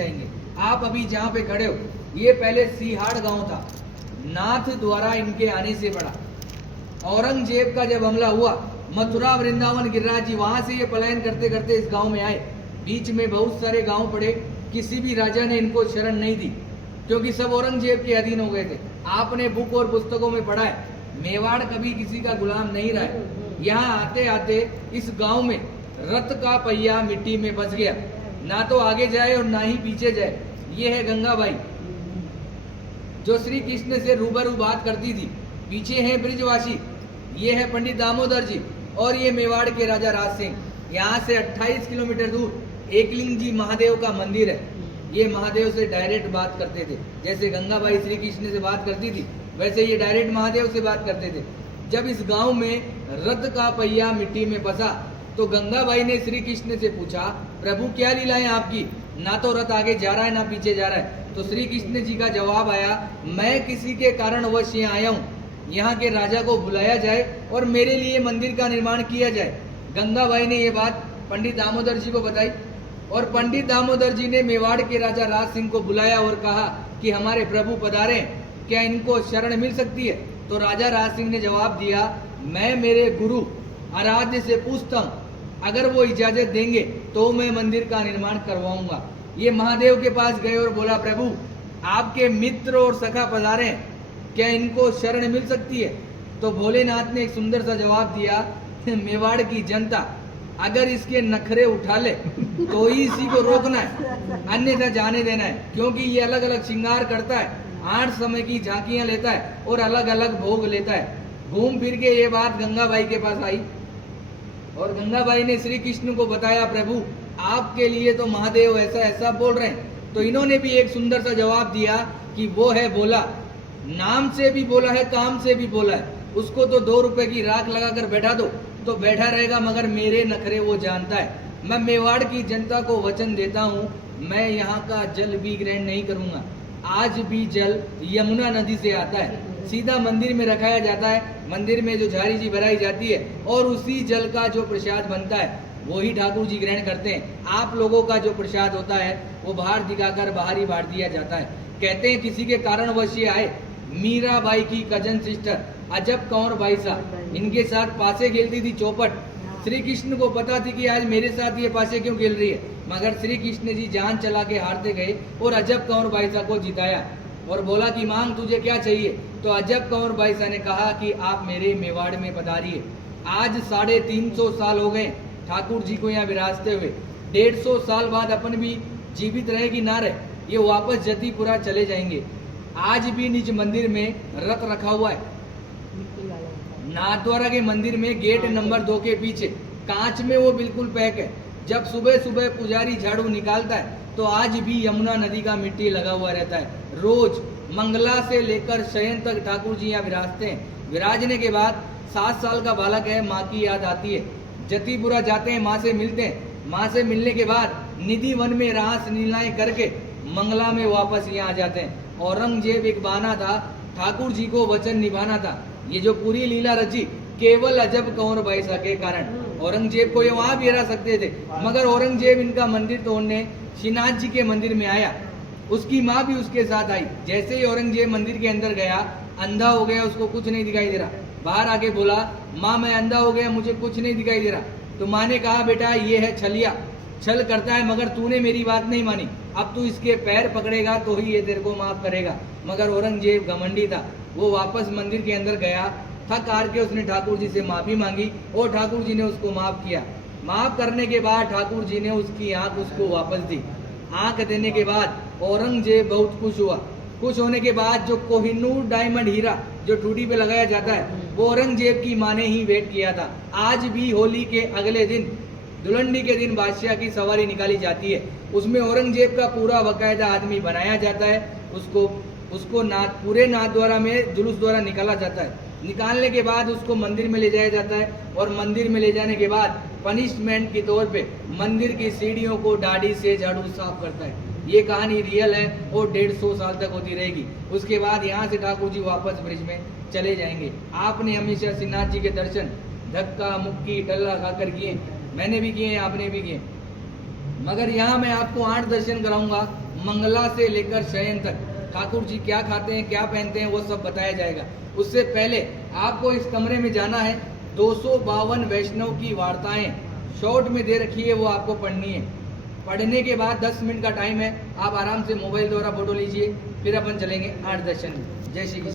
जाएंगे। आप अभी जहाँ पे खड़े हो, ये पहले सीहाड़ गांव था, नाथ द्वारा इनके आने से पड़ा। औरंगजेब का जब हमला हुआ, मथुरा वृंदावन गिरिराज जी वहां से ये पलायन करते करते इस गांव में आए। बीच में बहुत सारे गांव पड़े, किसी भी राजा ने इनको शरण नहीं दी, क्योंकि सब औरंगजेब के अधीन हो गए थे। आपने बुक और पुस्तकों में पढ़ा है, मेवाड़ कभी किसी का गुलाम नहीं रहा है। यहाँ आते आते इस गांव में रथ का पहिया मिट्टी में फंस गया, ना तो आगे जाए और ना ही पीछे जाए। ये है गंगाबाई, जो श्री कृष्ण से रूबरू बात करती थी। पीछे है ब्रिजवासी, ये है पंडित दामोदर जी, और ये मेवाड़ के राजा राज सिंह। यहाँ से 28 किलोमीटर दूर एकलिंग जी महादेव का मंदिर है। ये महादेव से डायरेक्ट बात करते थे, जैसे गंगाबाई श्री कृष्ण से बात करती थी, वैसे ये डायरेक्ट महादेव से बात करते थे। जब इस गांव में रथ का पहिया मिट्टी में फंसा, तो गंगाबाई ने श्री कृष्ण से पूछा, प्रभु क्या लीला है आपकी, ना तो रथ आगे जा रहा है ना पीछे जा रहा है। तो श्री कृष्ण जी का जवाब आया, मैं किसी के कारणवश यहाँ आया हूँ, यहाँ के राजा को बुलाया जाए और मेरे लिए मंदिर का निर्माण किया जाए। गंगाबाई ने ये बात पंडित दामोदर जी को बताई, और पंडित दामोदर जी ने मेवाड़ के राजा राज सिंह को बुलाया और कहा कि हमारे प्रभु पधारे, क्या इनको शरण मिल सकती है। तो राजा राज सिंह ने जवाब दिया, मैं मेरे गुरु आराध्य से पूछता हूँ, अगर वो इजाजत देंगे तो मैं मंदिर का निर्माण करवाऊंगा। ये महादेव के पास गए और बोला, प्रभु आपके मित्र और सखा पधारे, क्या इनको शरण मिल सकती है। तो भोलेनाथ ने एक सुंदर सा जवाब दिया, मेवाड़ की जनता अगर इसके नखरे उठा ले तो ही इसी को रोकना है, अन्यथा जाने देना है, क्योंकि ये अलग अलग श्रृंगार करता है, 8 समय की झांकियां लेता है और अलग अलग भोग लेता है। घूम फिर के ये बात गंगाबाई के पास आई, और गंगाबाई ने श्री कृष्ण को बताया, प्रभु आपके लिए तो महादेव ऐसा ऐसा बोल रहे हैं। तो इन्होंने भी एक सुंदर सा जवाब दिया कि वो है बोला, नाम से भी बोला है, काम से भी बोला है, उसको तो 2 रुपए की राख लगाकर बैठा दो तो बैठा रहेगा, मगर मेरे नखरे वो जानता है। मैं मेवाड़ की जनता को वचन देता हूँ, मैं यहाँ का जल भी ग्रहण नहीं करूंगा। आज भी जल यमुना नदी से आता है, सीधा मंदिर में रखाया जाता है, मंदिर में जो झारी जी भराई जाती है, और उसी जल का जो प्रसाद बनता है वही ठाकुर जी ग्रहण करते हैं। आप लोगों का जो प्रसाद होता है वो बाहर दिखाकर बाहर ही बांट दिया जाता है। कहते हैं किसी के कारणवश ये आए, मीराबाई की कजन सिस्टर अजब कंवर बाई साहब, इनके साथ पासे खेलती थी चौपट। श्री कृष्ण को पता थी कि आज मेरे साथ ये पासे क्यों खेल रही है, मगर श्री कृष्ण जी जान चला के हारते गए और अजब कंवर बाई साहब को जिताया और बोला कि मांग तुझे क्या चाहिए। तो अजब कंवर बाई साहब ने कहा कि आप मेरे मेवाड़ में पधारिए। आज 350 साल हो गए ठाकुर जी को यहाँ विराजते हुए, 150 साल बाद अपन भी जीवित रहे कि ना रहे, ये वापस जतीपुरा चले जाएंगे। आज भी निज मंदिर में रथ रखा हुआ है, नाथद्वारा के मंदिर में गेट नंबर 2 के पीछे कांच में वो बिल्कुल पैक है। जब सुबह सुबह पुजारी झाड़ू निकालता है तो आज भी यमुना नदी का मिट्टी लगा हुआ रहता है। रोज मंगला से लेकर शयन तक ठाकुर जी यहाँ विराजते हैं। विराजने के बाद 7 साल का बालक है, माँ की याद आती है, जतीपुरा जाते हैं, माँ से मिलते हैं। माँ से मिलने के बाद निधि वन में रास लीलाएं करके मंगला में वापस यहाँ आ जाते हैं। औरंगजेब एक बहाना था, ठाकुर जी को वचन निभाना था। ये जो पूरी लीला रची केवल अजब कंवर बाई साहब के कारण। औरंगजेब को ये वहां भी हरा सकते थे, मगर औरंगजेब इनका मंदिर तोड़ने श्रीनाथ जी के मंदिर में आया। उसकी माँ भी उसके साथ आई। जैसे ही औरंगजेब मंदिर के अंदर गया, अंधा हो गया, उसको कुछ नहीं दिखाई दे रहा। बाहर आके बोला, माँ मैं अंधा हो गया, मुझे कुछ नहीं दिखाई दे रहा। तो माँ ने कहा, बेटा ये है छलिया, छल करता है, मगर तूने मेरी बात नहीं मानी, अब तू इसके पैर पकड़ेगा तो ही ये तेरे को माफ करेगा। मगर औरंगजेब घमंडी था, वो वापस मंदिर के अंदर गया, थक हार के उसने ठाकुर जी से माफी मांगी और ठाकुर जी ने उसको माफ किया। माफ करने के बाद ठाकुर जी ने उसकी आंख उसको वापस दी। आंख देने के बाद औरंगजेब बहुत खुश हुआ। खुश होने के बाद जो कोहिनूर डायमंड हीरा जो टूटी पे लगाया जाता है, वो औरंगजेब की माँ ने ही वेट किया था। आज भी होली के अगले दिन, दुलंडी के दिन बादशाह की सवारी निकाली जाती है। उसमें औरंगजेब का पूरा बाकायदा आदमी बनाया जाता है, उसको नाथ पूरे नाथद्वारा में जुलूस द्वारा निकाला जाता है। निकालने के बाद उसको मंदिर में ले जाया जाता है, और मंदिर में ले जाने के बाद पनिशमेंट के तौर पे मंदिर की सीढ़ियों को दाढ़ी से झाड़ू साफ करता है। ये कहानी रियल है और 150 साल तक होती रहेगी। उसके बाद यहाँ से ठाकुर जी वापस ब्रिज में चले जाएंगे। आपने हमेशा श्रीनाथ जी के दर्शन धक्का मुक्की टल्ला खाकर किए, मैंने भी किए, आपने भी किए, मगर यहाँ मैं आपको 8 दर्शन कराऊंगा। मंगला से लेकर शयन तक ठाकुर जी क्या खाते हैं, क्या पहनते हैं, वो सब बताया जाएगा। उससे पहले आपको इस कमरे में जाना है। 252 वैष्णव की वार्ताएं शॉर्ट में दे रखी है, वो आपको पढ़नी है। पढ़ने के बाद 10 मिनट का टाइम है, आप आराम से मोबाइल द्वारा फोटो लीजिए, फिर अपन चलेंगे 8 दर्शन। जय श्री कृष्ण।